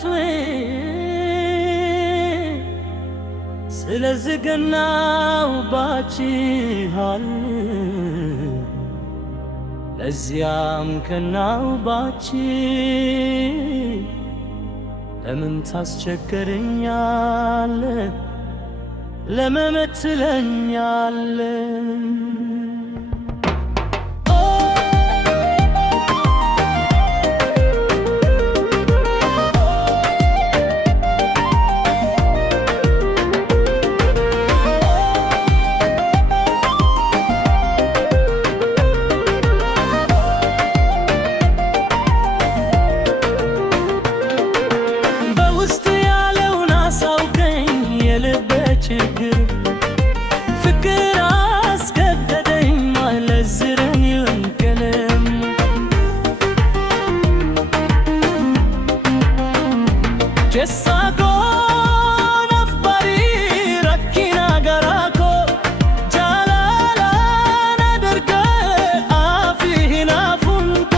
አልወደድኩትም ስለዚህ ገናሁባችኋል ለዚያም ከናሁባችሁ ለምን ታስቸግረኛለህ ለምን ትለኛለህ ፍቅር አስገደደኝ ማይለዝረኝ ይንገንም ጀሳጎ ነፍባሪ ረኪና ገራኮ ጃላላ ነደርገ አፊህና ፉንኮ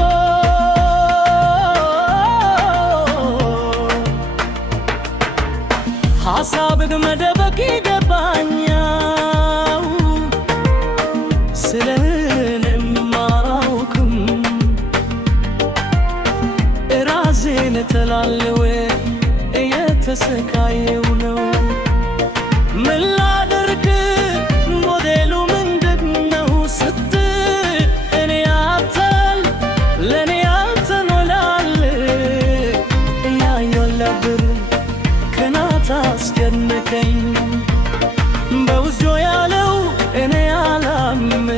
ሐሳብህ መደበቅ ይገባኛል ስለኔም ማራውክም እራሴን እጠላለሁ እየተሰቃየሁ ነው ምን ላድርግ ሞዴሉ ምንድነው ስትል እኔ አታል ለኔ ያልተኖላል እያየለብር ከናታ አስጨነቀኝ በውስጆ ያለው እኔ አላምም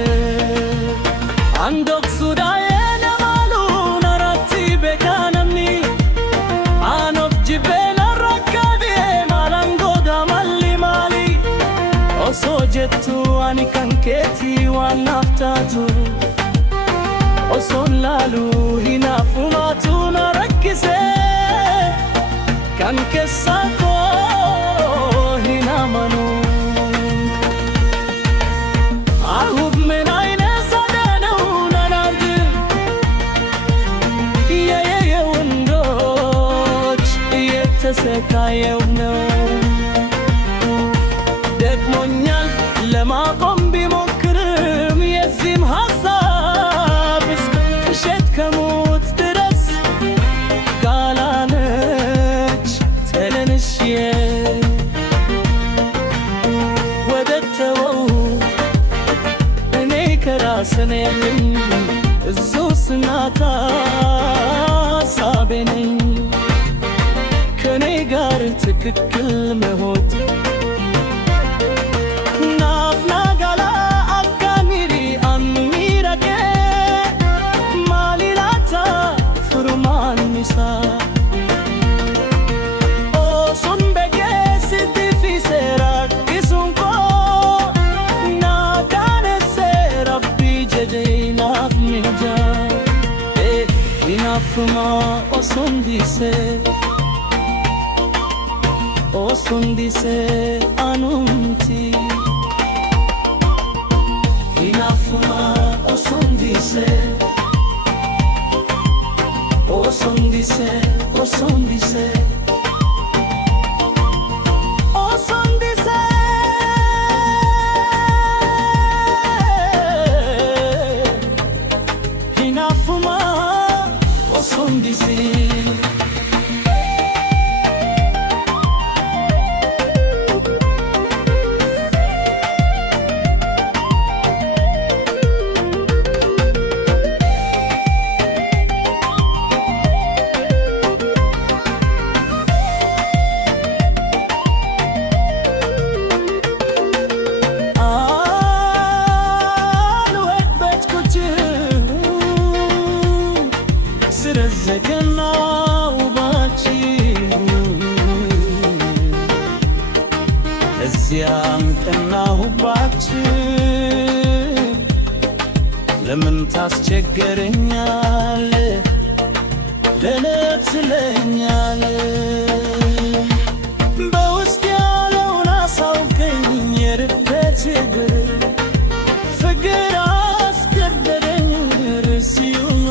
አንዶክ ሱዳዬ ነማሉ ነራቲ ቤካነምኒ አኖፍ ጅቤን አረካቤ ማላንጎዳ ማሊ ማሊ ኦሶ ጀቱ አኒ ከንኬቲ ዋናፍታቱ ኦሶን ላሉ ሂናፉማቱ ነረኪሴ ከንኬሳኮ ሂናመኑ አሁብ ምን አይነት ዘዴ ነው ነናርግ የወንዶች እየተሰቃየሁ ነው ደክሞኛል ለማቆም ቢሞክርም የዚህም ሐሳብ እስከ ሞት ድረስ ጋላነች ተለንሽዬ ወደተወው እኔ ከራስኔ ነኝ እዙ ስናታ ሳቤ ነኝ ከኔ ጋር ትክክል መሆት ናፍና ጋላ አጋሚሪ አሚረጌ ማሊላታ ፍሩማን ሚሳ ኦሱን በጌ ሲቲፊሴ ራኪሱንኮ ናዳነሴ ረቢ ጀጀይናፍ ሚጃ ኢናፍማ ኦሱንዲሴ አኑምቲ ኢናፍማ ኦሱንዲሴ ኢናፍማ ኦሱንዲሴ እዚያም ቀናሁባችሁ ለምን ታስቸግረኛለህ ለኔ ትለኛለህ በውስጥ ያለውን አሳውቀኝ የልቤ ችግር ፍቅር አስገደደኝ ርዕሲውን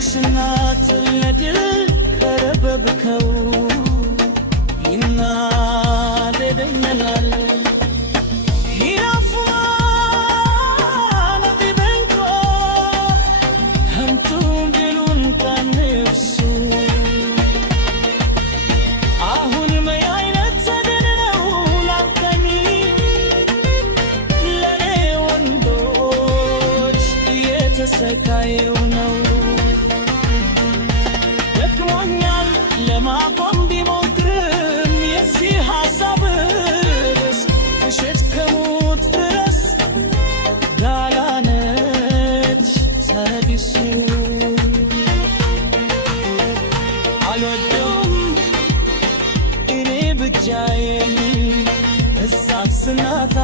ነሽናት ለድል ከረበብከው ይናደደኛል ተሰቃየው ነው ደክሞኛል ለማቆም ቢሞክርም የዚህ ሐሳብ ርዕስ እሸት ከሞት ድረስ ጋላነች ተቢሱ አልወደውም እኔ ብቻዬን እሳት ስናታ